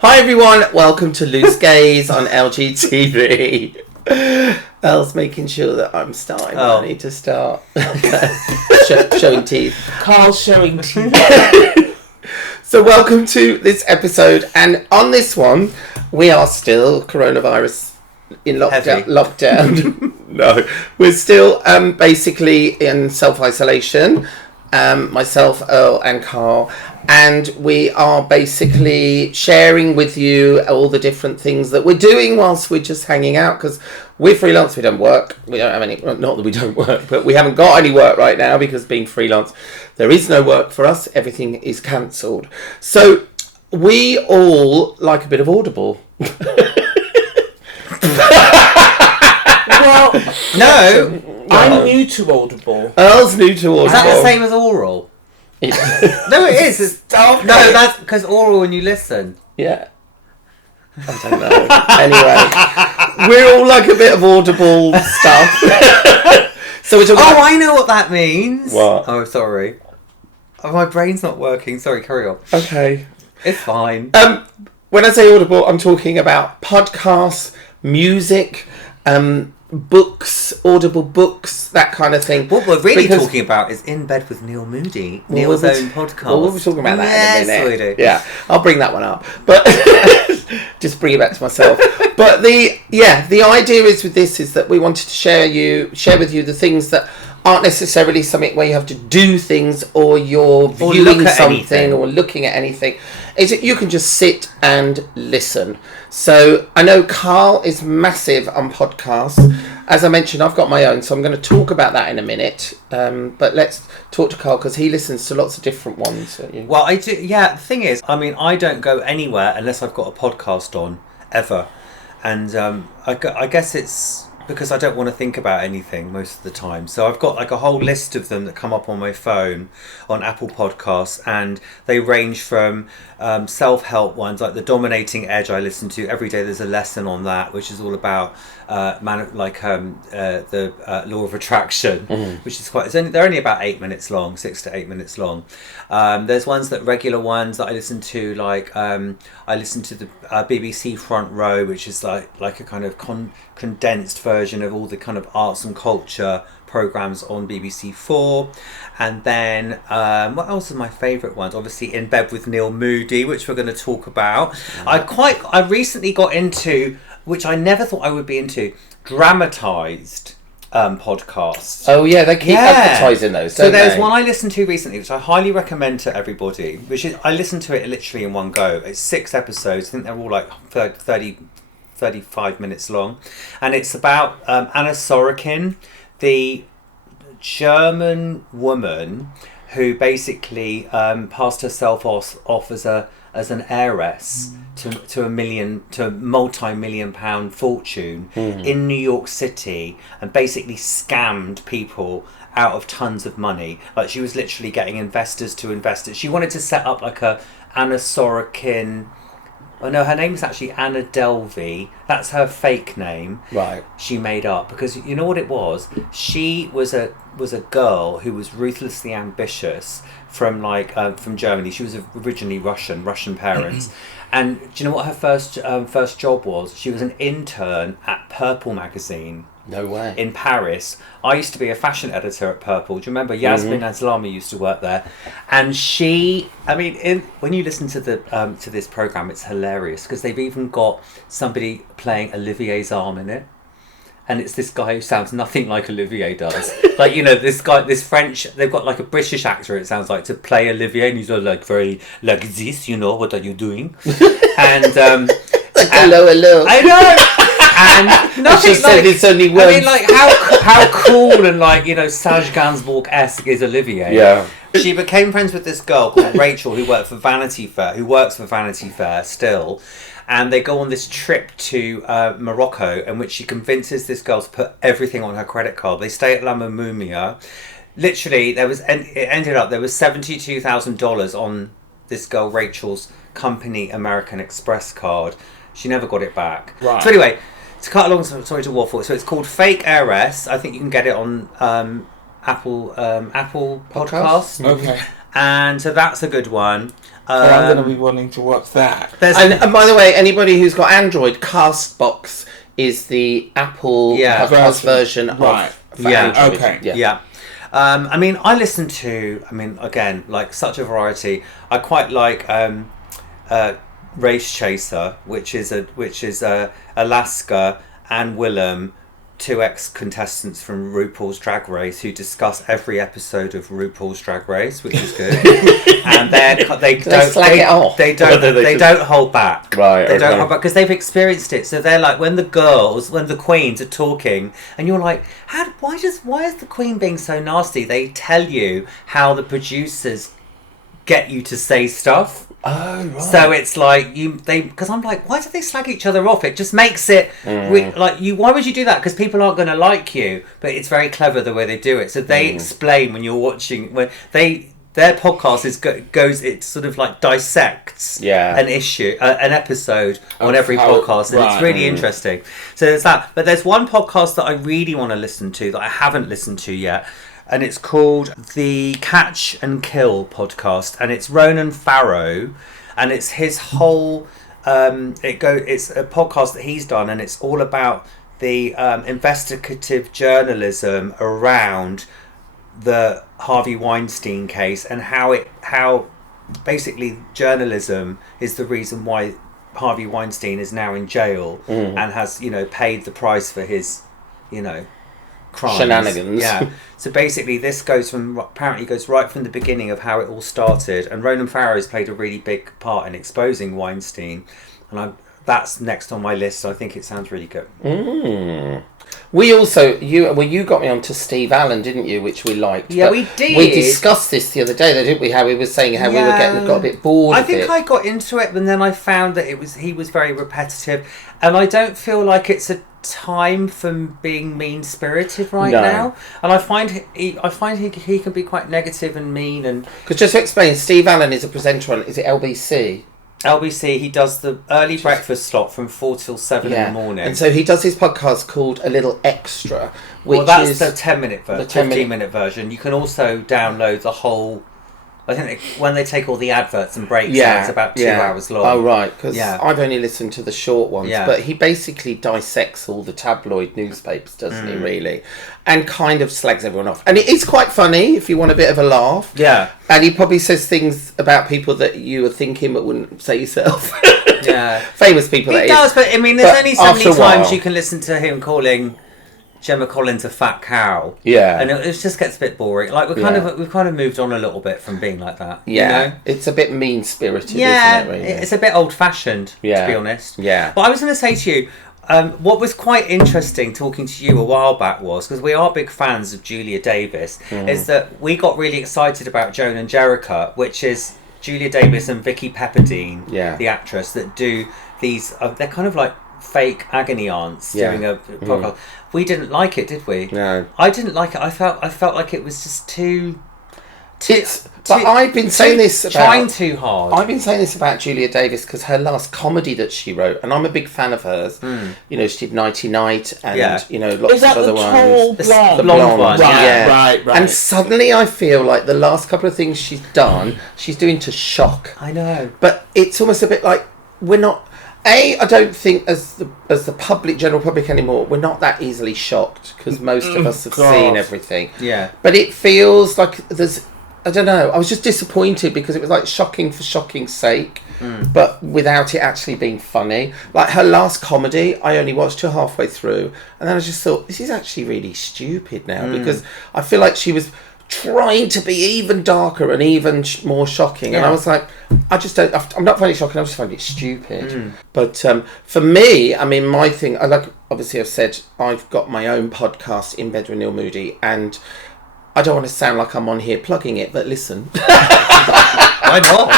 Hi everyone, welcome to Loose Gays on LGTV. Elle's making sure that I'm starting. I need to start. Showing teeth. Karl's showing teeth. So welcome to this episode, and on this one, we are still coronavirus in lockdown. No, we're still basically in self-isolation. Myself, Earl and Karl, and we are basically sharing with you all the different things that we're doing whilst we're just hanging out, because we're freelance, we don't work, we don't have any, not that we don't work, but we haven't got any work right now because being freelance, there is no work for us, everything is cancelled. So we all like a bit of Audible. Well, no. I'm new to Audible. Earl's new to Audible. Is that the same as oral? No, it is. No, that's because oral when you listen. Yeah. I don't know. Anyway, we're all like a bit of Audible stuff. So we're talking about... I know what that means. What? Oh, sorry. Oh, my brain's not working. Sorry, carry on. Okay. It's fine. When I say Audible, I'm talking about podcasts, music, books, Audible books, that kind of thing. What we're really talking about is In Bed with Neil Moodie, Neil's own podcast. Well, we'll be talking about that in a minute. We do. Yeah, I'll bring that one up. But just bring it back to myself. But the idea is with this is that we wanted to share with you the things that aren't necessarily something where you have to do things or you're viewing something or looking at anything. Is it you can just sit and listen. So I know Karl is massive on podcasts. As I mentioned, I've got my own, so I'm going to talk about that in a minute. But let's talk to Karl because he listens to lots of different ones. Well, I do. Yeah, the thing is, I mean, I don't go anywhere unless I've got a podcast on, ever. And I guess it's because I don't want to think about anything most of the time. So I've got like a whole list of them that come up on my phone on Apple Podcasts, and they range from self-help ones like The Dominating Edge I listen to every day. There's a lesson on that which is all about the law of attraction, which is they're only about 8 minutes long, 6 to 8 minutes long. There's ones regular ones that I listen to, like I listen to the BBC Front Row, which is like a kind of condensed version of all the kind of arts and culture programs on BBC 4. And then what else is my favourite ones? Obviously In Bed with Neil Moodie, which we're going to talk about. I recently got into, which I never thought I would be into, dramatised podcasts. Oh yeah, they keep advertising those. So there's one I listened to recently, which I highly recommend to everybody. Which is, I listened to it literally in one go. It's 6 episodes. I think they're all like 35 minutes long, and it's about Anna Sorokin, the German woman who basically passed herself off as an heiress to a multi-million pound fortune in New York City, and basically scammed people out of tons of money. Like, she was literally getting investors to invest it. She wanted to set up like a Anna Sorokin. Oh no, her name is actually Anna Delvey. That's her fake name. Right. She made up, because you know what it was? She was a girl who was ruthlessly ambitious from Germany. She was originally Russian parents. And do you know what her first job was? She was an intern at Purple magazine. No way. In Paris. I used to be a fashion editor at Purple. Do you remember? Yasmin Aslami used to work there. And when you listen to to this program, it's hilarious because they've even got somebody playing Olivier's arm in it. And it's this guy who sounds nothing like Olivier does. Like, you know, this French, they've got like a British actor, it sounds like, to play Olivier, and he's all like very like this, you know, what are you doing? And hello. I know. And nothing, she said it's only once. I mean, like, how cool and, like, you know, Serge Gainsbourg-esque is Olivier? Yeah. She became friends with this girl called Rachel who works for Vanity Fair still. And they go on this trip to Morocco, in which she convinces this girl to put everything on her credit card. They stay at La Mamounia. Literally, there was $72,000 on this girl Rachel's company American Express card. She never got it back. Right. So anyway, to cut along, sorry to waffle. So it's called Fake Heiress. I think you can get it on Apple Podcasts. Okay. And so that's a good one. I'm going to be wanting to watch that. And by the way, anybody who's got Android, Castbox is the Apple podcast version of Android. Okay. Yeah. I mean, I listen to, again, like such a variety. I quite like Race Chaser, which is Alaska and Willem, two ex-contestants from RuPaul's Drag Race who discuss every episode of RuPaul's Drag Race, which is good. And they don't hold back. Right. They don't hold back because they've experienced it. So they're like, when the queens are talking, and you're like, why is the queen being so nasty? They tell you how the producers get you to say stuff. Oh, right. So it's like because I'm like, why do they slag each other off? It just makes it why would you do that? Because people aren't going to like you. But it's very clever the way they do it. So they explain when you're watching, when their podcast goes, it sort of like dissects an issue, an episode on every podcast, and it's really interesting. So there's that. But there's one podcast that I really want to listen to that I haven't listened to yet. And it's called the Catch and Kill podcast, and it's Ronan Farrow, and it's his whole. It's a podcast that he's done, and it's all about the investigative journalism around the Harvey Weinstein case, and how basically journalism is the reason why Harvey Weinstein is now in jail and has paid the price for his crimes. Shenanigans. Yeah. So basically, this goes right from the beginning of how it all started, and Ronan Farrow's played a really big part in exposing Weinstein, and that's next on my list. So I think it sounds really good. We also you got me onto Steve Allen, didn't you? Which we liked. Yeah, we did. We discussed this the other day, though, didn't we? How we were saying how we got a bit bored. I think I got into it, but then I found that he was very repetitive, and I don't feel like it's a time for being mean-spirited now. And I find he can be quite negative and mean. And because just to explain, Steve Allen is a presenter on, is it LBC? LBC, he does the early breakfast slot from 4 till 7 in the morning. And so he does his podcast called A Little Extra, which that's the 10-minute version, 15-minute version. You can also download the whole. I think when they take all the adverts and breaks out, it's about 2 hours long. Oh, right, because I've only listened to the short ones. Yeah. But he basically dissects all the tabloid newspapers, doesn't he, really? And kind of slags everyone off. And it is quite funny if you want a bit of a laugh. Yeah. And he probably says things about people that you were thinking but wouldn't say yourself. Yeah. Famous people, He does, but I mean, there's only so many times you can listen to him calling Gemma Collins a fat cow. Yeah. And it just gets a bit boring. Like we've kind of moved on a little bit from being like that. Yeah. It's a bit mean-spirited, isn't it, really? It's a bit old-fashioned, to be honest. Yeah. But I was going to say to you, what was quite interesting talking to you a while back was, because we are big fans of Julia Davis, is that we got really excited about Joan and Jericha, which is Julia Davis and Vicky Pepperdine, the actress, that do these, they're kind of like fake agony aunts doing a podcast. We didn't like it, did we? No. I didn't like it. I felt like it was just too But I've been saying this about... Trying too hard. I've been saying this about Julia Davis because her last comedy that she wrote, and I'm a big fan of hers, she did Nighty Night and, lots of other ones. The blonde one. Right. And suddenly I feel like the last couple of things she's done, she's doing to shock. I know. But it's almost a bit like, we're not... I don't think as the general public anymore, we're not that easily shocked because most of us have seen everything. Yeah. But it feels like there's... I don't know. I was just disappointed because it was like shocking for shocking's sake, but without it actually being funny. Like her last comedy, I only watched her halfway through, and then I just thought, this is actually really stupid now because I feel like she was trying to be even darker and even more shocking, and I was like, I'm not finding it shocking. I just find it stupid. But for me, I mean, my thing, obviously I've said I've got my own podcast in Bed with Neil Moodie, and I don't want to sound like I'm on here plugging it, but listen. Why not?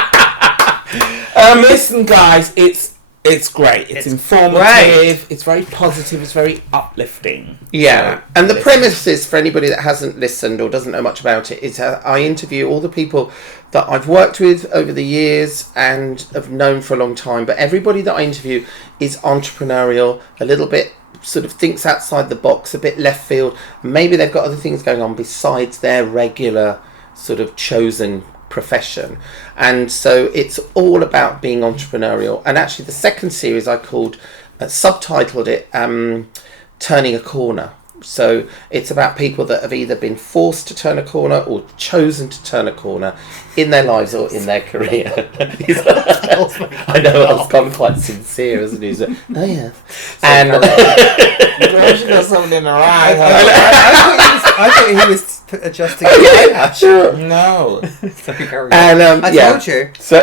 Listen, guys, it's great. It's informative. Great. It's very positive. It's very uplifting. Yeah. So, and the premise is, for anybody that hasn't listened or doesn't know much about it, is I interview all the people that I've worked with over the years and have known for a long time. But everybody that I interview is entrepreneurial, a little bit sort of thinks outside the box, a bit left field. Maybe they've got other things going on besides their regular sort of chosen profession. And so it's all about being entrepreneurial. And actually the second series I called, subtitled it, Turning a Corner. So it's about people that have either been forced to turn a corner or chosen to turn a corner in their lives or in their career. I know, I've gone quite sincere, isn't he? So, oh yeah. And she got something in her eye. I thought he was adjusting his eyelash. No. And I told you. So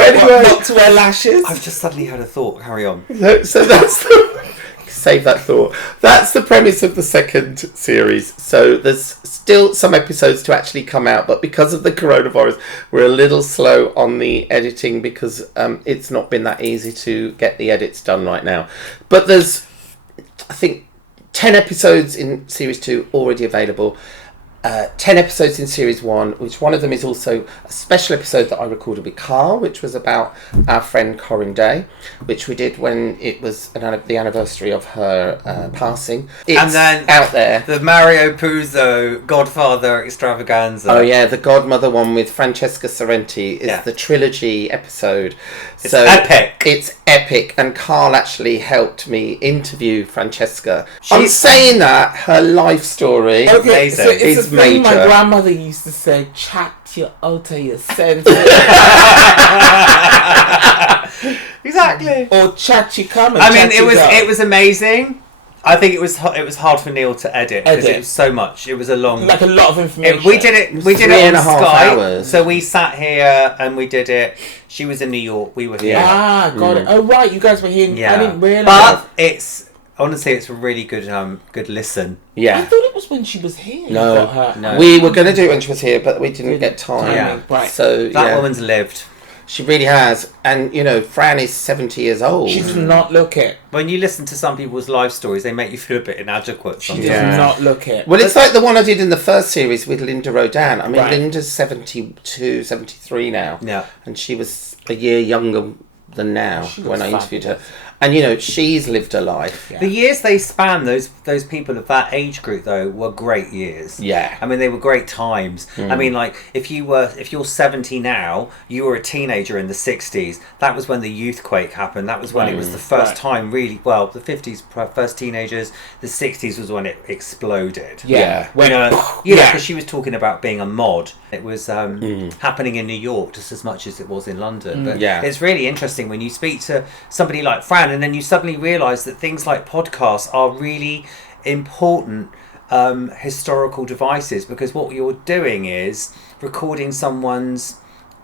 anyway, not to her lashes. I've just suddenly had a thought. Carry on. So that's save that thought. That's the premise of the second series. So there's still some episodes to actually come out, but because of the coronavirus, we're a little slow on the editing because it's not been that easy to get the edits done right now. But there's, I think, 10 episodes in series 2 already available. 10 episodes in series 1, which one of them is also a special episode that I recorded with Karl, which was about our friend Corinne Day, which we did when it was the anniversary of her passing. It's and then out there. The Mario Puzo Godfather Extravaganza. Oh yeah, the Godmother one with Francesca Sorrenti is the trilogy episode. It's epic. It's epic, and Karl actually helped me interview Francesca. I'm saying that her life story is major. My grandmother used to say, "Chat your alter your sense." Exactly. Or chat your comment. I mean, it was amazing. I think it was hard for Neil to edit because it was so much. It was a long, like a lot of information. We did it on Skype. Hours. So we sat here and we did it. She was in New York. We were here. Got it. Oh right, you guys were here. Yeah. I didn't realise. But it's honestly, it's a really good listen. Yeah. I thought it was when she was here. No. We were going to do it when she was here, but we didn't get time. Yeah. Right. So that woman's lived. She really has. And, you know, Fran is 70 years old. She does not look it. When you listen to some people's life stories, they make you feel a bit inadequate. She does not look it. Well, it's like the one I did in the first series with Linda Rodan. I mean, Linda's 72, 73 now. Yeah. And she was a year younger than now when I interviewed her. And, you know, she's lived a life. Yeah. The years they span, those people of that age group, though, were great years. Yeah. I mean, they were great times. I mean, like, if you're 70 now, you were a teenager in the 60s. That was when the Youthquake happened. That was when it was the first time, really, well, the 50s, first teenagers. The 60s was when it exploded. Yeah. Because she was talking about being a mod. It was happening in New York just as much as it was in London. But it's really interesting when you speak to somebody like Fran, and then you suddenly realise that things like podcasts are really important historical devices, because what you're doing is recording someone's...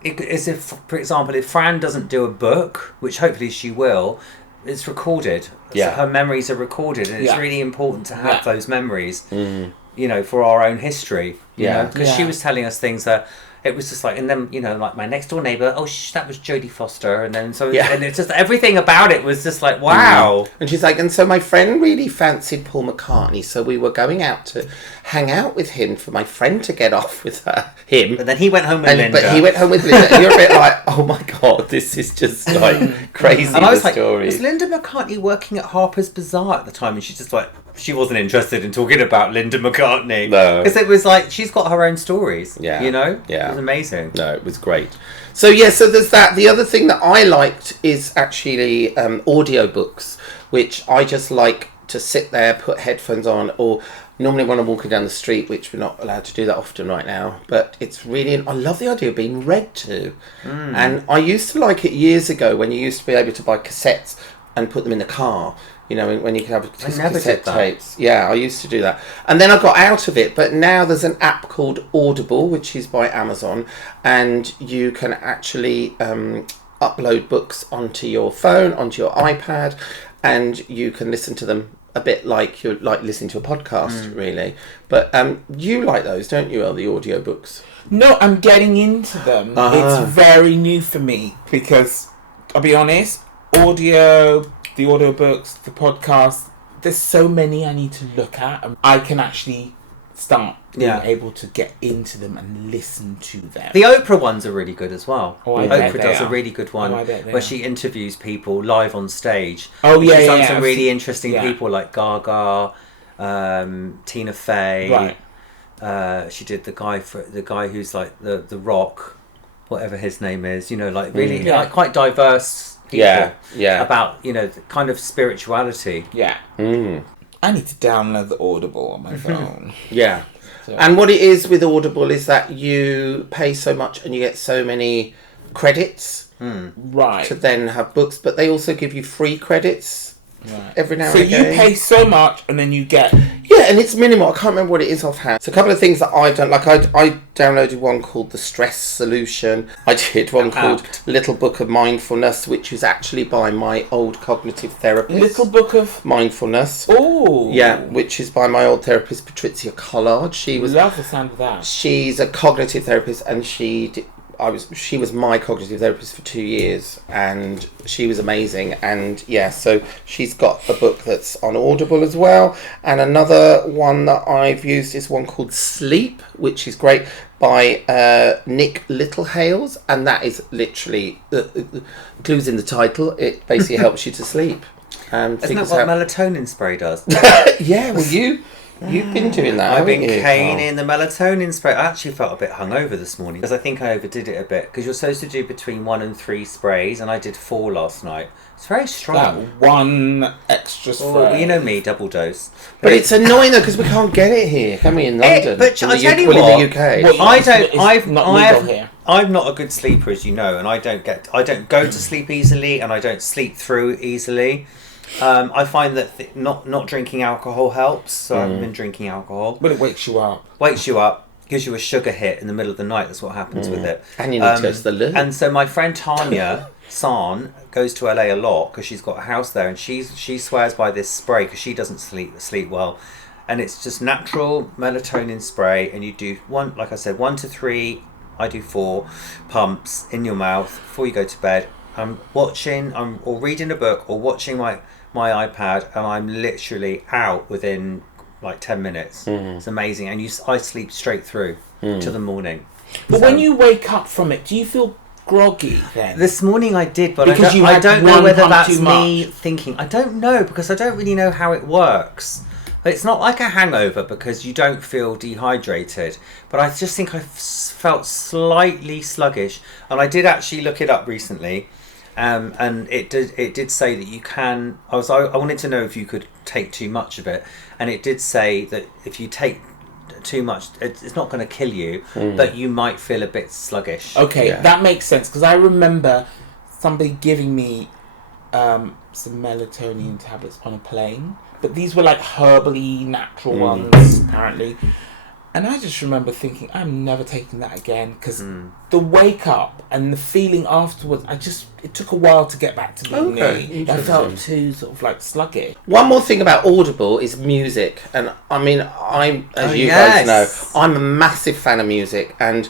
As if, for example, if Fran doesn't do a book, which hopefully she will, it's recorded. So her memories are recorded, and it's really important to have those memories, you know, for our own history. Because she was telling us things that... It was just like, and then, you know, like my next door neighbour, that was Jodie Foster. And then, and it's just, everything about it was just like, wow. And she's like, and so my friend really fancied Paul McCartney. So we were going out to hang out with him for my friend to get off with him. But then he went home with Linda. But he went home with Linda. And you're a bit like, oh my God, this is just like crazy. And I was like, story. was Linda McCartney working at Harper's Bazaar at the time? And she's just like, she wasn't interested in talking about Linda McCartney. No. Because it was like, she's got her own stories. Yeah. You know? Yeah. It was amazing. No, it was great. So, so there's that. The other thing that I liked is actually audiobooks, which I just like to sit there, put headphones on, or normally when I'm walking down the street, which we're not allowed to do that often right now, but it's really, I love the idea of being read to. And I used to like it years ago when you used to be able to buy cassettes and put them in the car. You know, when you could have cassette tapes. Yeah, I used to do that. And then I got out of it, but now there's an app called Audible, which is by Amazon, and you can actually upload books onto your phone, onto your iPad, and you can listen to them a bit like you're like listening to a podcast, really. But you like those, don't you, the audiobooks? No, I'm getting into them. It's very new for me because, I'll be honest, the audiobooks, the podcasts, there's so many I need to look at, and I can actually start being able to get into them and listen to them. The Oprah ones are really good as well. Oprah does a really good one where she interviews people live on stage. She's done some really interesting people like Gaga, Tina Fey. Right. She did the guy who's like the Rock, whatever his name is. You know, like really like quite diverse people. About the kind of spirituality. Yeah. I need to download the Audible on my phone. So. And what it is with Audible is that you pay so much and you get so many credits to then have books, but they also give you free credits every now and again. So you pay so much and then you get... Yeah, and it's minimal. I can't remember what it is offhand. So a couple of things that I've done, like I downloaded one called The Stress Solution. I did one called Little Book of Mindfulness, which was actually by my old cognitive therapist. Little Book of... Mindfulness. Oh. Yeah, which is by my old therapist, Patricia Collard. Love the sound of that. She's a cognitive therapist, and she was my cognitive therapist for 2 years, and she was amazing. And so she's got a book that's on Audible as well, and another one that I've used is one called Sleep, which is great, by Nick Littlehales, and that is literally clues in the title. It basically helps you to sleep. Isn't that what melatonin spray does? Yeah, well you've been doing that. I've been caning the melatonin spray. I actually felt a bit hungover this morning because I think I overdid it a bit, because you're supposed to do between 1 and 3 sprays, and I did 4 last night. It's very strong. That one extra spray. Well, you know me, double dose. But it's annoying though, because we can't get it here, can we, in London? But I tell you what, in the UK. Well, I'm not a good sleeper, as you know, and I don't go to sleep easily, and I don't sleep through easily. I find that not drinking alcohol helps, so I haven't been drinking alcohol. But it wakes you up. Gives you a sugar hit in the middle of the night. That's what happens with it. And you need to go to the loo. And so my friend Tanya San goes to LA a lot because she's got a house there, and she swears by this spray because she doesn't sleep well. And it's just natural melatonin spray, and you do 1 to 3. I do 4 pumps in your mouth before you go to bed. I'm or reading a book or watching my iPad, and I'm literally out within like 10 minutes. It's amazing, and I sleep straight through to the morning. But when you wake up from it, do you feel groggy then? This morning I did, but I don't know whether that's me thinking. I don't know, because I don't really know how it works. It's not like a hangover because you don't feel dehydrated, but I just think I felt slightly sluggish, and I did actually look it up recently. And it did say that you can. I wanted to know if you could take too much of it, and it did say that if you take too much, it's not going to kill you, but you might feel a bit sluggish. Okay, that makes sense, because I remember somebody giving me some melatonin tablets on a plane, but these were like herbally natural ones apparently. And I just remember thinking, I'm never taking that again, because the wake up and the feeling afterwards, it took a while to get back to being me. I felt too sort of like sluggish. One more thing about Audible is music. And I mean, guys know, I'm a massive fan of music, and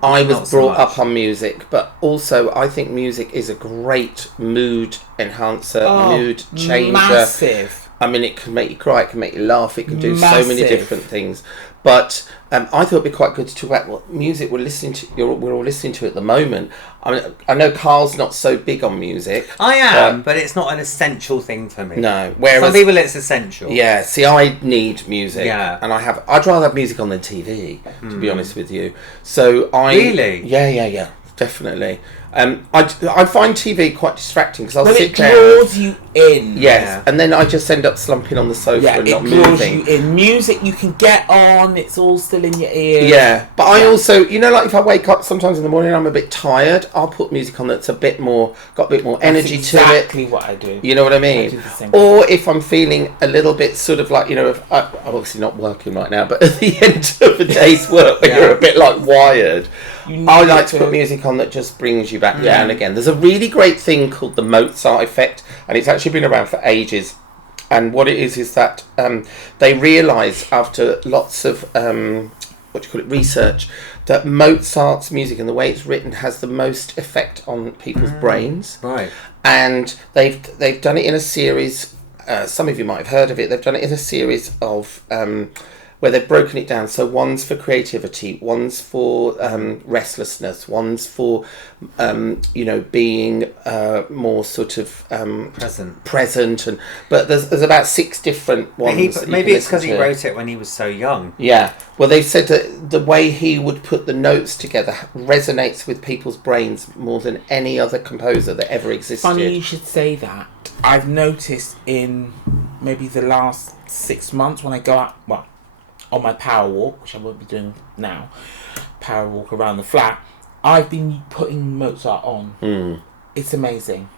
I was brought up on music, but also I think music is a great mood enhancer, mood changer. Massive. I mean, it can make you cry, it can make you laugh, it can do so many different things. But I thought it'd be quite good to talk about what music we're all listening to at the moment. I mean, I know Karl's not so big on music. I am, but it's not an essential thing for me. No, whereas some people it's essential. Yeah, see, I need music. Yeah, and I'd rather have music on than TV, to be honest with you. So really, yeah, definitely. I find TV quite distracting because I'll sit down. It draws you in. Yes, and then I just end up slumping on the sofa and not moving. Yeah, it draws you in. Music you can get on, it's all still in your ears. Yeah, but I also, like if I wake up sometimes in the morning and I'm a bit tired, I'll put music on that's got a bit more energy to it. Exactly what I do. You know what I mean? Or if I'm feeling a little bit sort of like, I'm obviously not working right now, but at the end of a day's work when you're a bit like wired, I like to put music on that just brings you back down again. There's a really great thing called the Mozart Effect, and it's actually been around for ages. And what it is that they realised after lots of research that Mozart's music and the way it's written has the most effect on people's brains. Right. And they've done it in a series. Some of you might have heard of it. They've done it in a series of where they've broken it down. So one's for creativity, one's for restlessness, one's for being more sort of present, but there's about 6 different ones. Maybe it's because he wrote it when he was so young. Yeah. Well, they said that the way he would put the notes together resonates with people's brains more than any other composer that ever existed. Funny you should say that. I've noticed in maybe the last 6 months when I go out, on my power walk, which I won't be doing now, power walk around the flat, I've been putting Mozart on. It's amazing.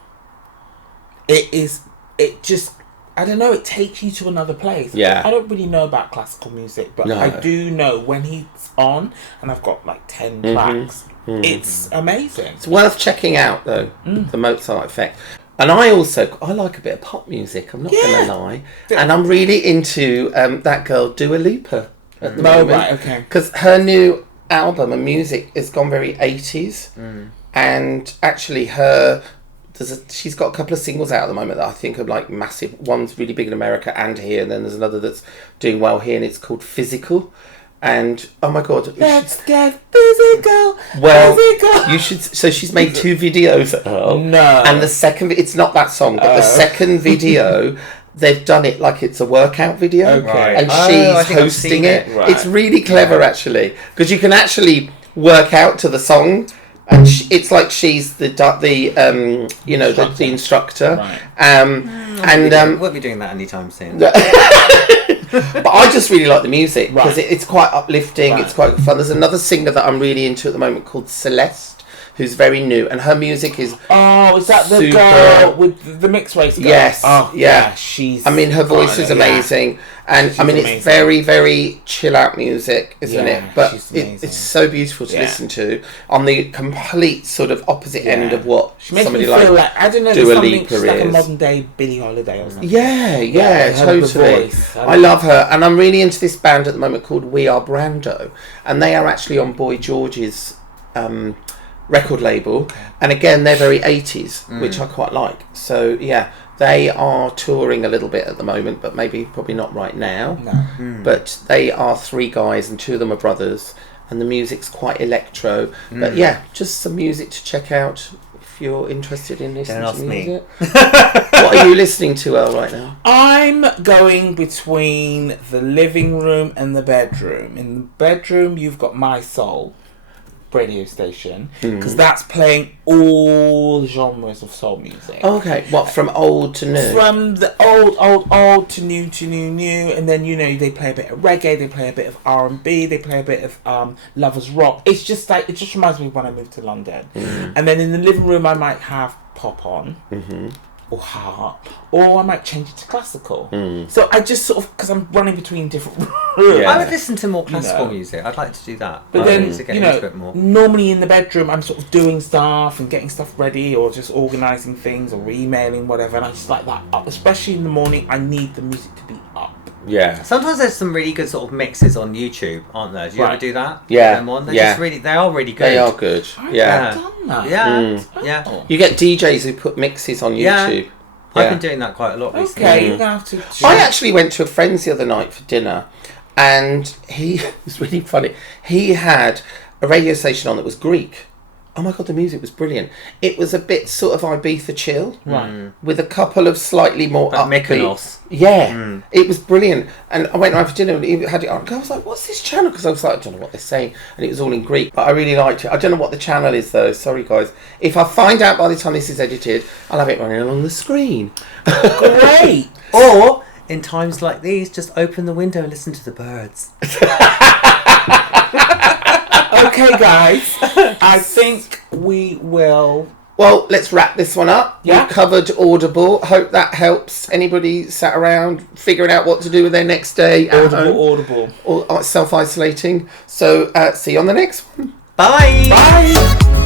I don't know, it takes you to another place. Yeah. I don't really know about classical music, but I do know when he's on, and I've got like 10 tracks, it's amazing. It's worth checking out, though, the Mozart Effect. And I like a bit of pop music, I'm not going to lie. And I'm really into that girl, Dua Lipa, at the moment. Right, okay. Because her new album and music has gone very 80s. And actually she's got a couple of singles out at the moment that I think are like massive. One's really big in America and here, and then there's another that's doing well here, and it's called Physical. And oh my god, let's get physical. Well, physical. you should. So she's made 2 videos. No, and the second, it's not that song, but the second video, they've done it like it's a workout video, and she's hosting it. Right. It's really clever, actually, because you can actually work out to the song. And it's like she's the instructor. Right. We'll be doing that anytime soon. But I just really like the music because it's quite uplifting. It's quite fun. There's another singer that I'm really into at the moment called Celeste, who's very new, and her music is is that the girl with the mixed race girl? Yes. Oh yeah. She's. I mean, her voice is amazing, and I mean, it's very, very chill out music, isn't it? But it's so beautiful to listen to on the complete sort of opposite end of what she makes somebody me feel like I don't know, Dua something Lipa like a is. modern day Billie Holiday or something. Yeah, totally. I love her, and I'm really into this band at the moment called We Are Brando, and they are actually on Boy George's record label, and again they're very 80s, which I quite like. So yeah, they are touring a little bit at the moment, but probably not right now. But they are 3 guys, and 2 of them are brothers, and the music's quite electro. But yeah, just some music to check out if you're interested in listening to music. What are you listening to, Earl, right now? I'm going between the living room and the bedroom. In the bedroom, you've got My Soul radio station, because that's playing all genres of soul music. Okay, what, from old to new? From the old to new, and then they play a bit of reggae, they play a bit of R&B, they play a bit of lovers rock. It's just like, it just reminds me of when I moved to London. And then in the living room I might have pop on, or heart, or I might change it to classical. So I just sort of, because I'm running between different rooms. I would listen to more classical music. I'd like to do that. But then, to get into it more. normally in the bedroom I'm sort of doing stuff and getting stuff ready, or just organising things, or emailing, whatever, and I just like that up. Especially in the morning, I need the music to be up. Yeah. Sometimes there's some really good sort of mixes on YouTube, aren't there? Do you ever do that? Yeah. They are really good. They are good. I've done that. Yeah. You get DJs who put mixes on YouTube. I've been doing that quite a lot recently. Okay, you're going to have to... I actually went to a friend's the other night for dinner, and it was really funny. He had a radio station on that was Greek. Oh my god, the music was brilliant. It was a bit sort of Ibiza chill, with a couple of slightly more upbeat. Mykonos. Yeah, it was brilliant. And I went around for dinner and he had it on. I was like, what's this channel? Because I was like, I don't know what they're saying. And it was all in Greek, but I really liked it. I don't know what the channel is though. Sorry guys. If I find out by the time this is edited, I'll have it running along the screen. Great. Or, in times like these, just open the window and listen to the birds. Okay, guys. I think we will... Well, let's wrap this one up. Yeah. We've covered Audible. Hope that helps anybody sat around figuring out what to do with their next day at home. Audible. Or self-isolating. So, see you on the next one. Bye! Bye!